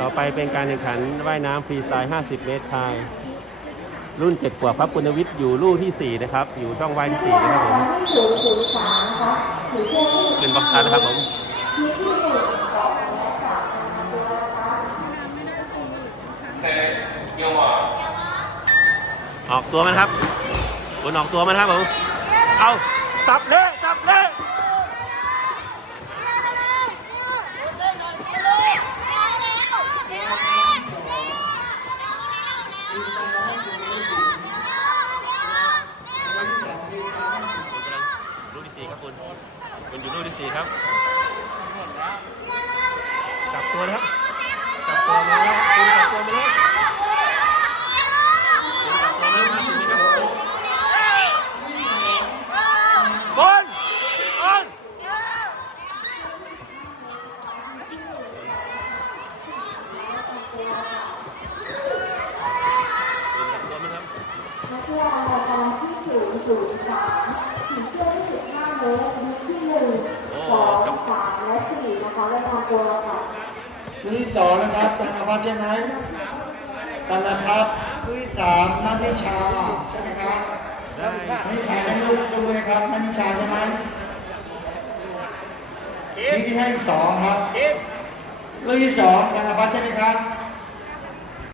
ต่อไปเป็นการแข่งขันว่ายน้ำฟรีสไตล์ 50 เมตรชาย รุ่น7ขวบครับคุณวิทย์อยู่ลู่ทีสี่ 4 นะครับ อยู่ช่องว่ายที่4นะครับผมเชือกที่ขึ้นบ็อกซ์นะครับผมออกตัวมันครับคุณออกตัวมันครับผม เอาสับเละ ละลูกที่สี่ครับคุณคุณอยู่ลูกที่สี่ครับจับตัวนะครับจับตัวมาแล้วคุณจับตัวมาแล้วคุณจับตัวมาแล้วมาถึงไหมครับบอลบอลคุณจับตัวมาครับ นักเที่ยวรายการที่ศูนย์ศูนย์สามถือเชือกที่สิบห้าเมตรทีที่หนึ่งสองสามและ สี่นะคะรายการตัวค่ะผู้ที่สองนะครับธนพัฒน์ใช่ไหมธนพัฒน์ผู้ที่สามนัทนิชาใช่ไหมครับได้นัทนิชาได้ลูกยกมือครับนัทนิชาใช่ไหมนี่ที่ให้สองครับลูกที่สองธนพัฒน์ใช่ไหมครับ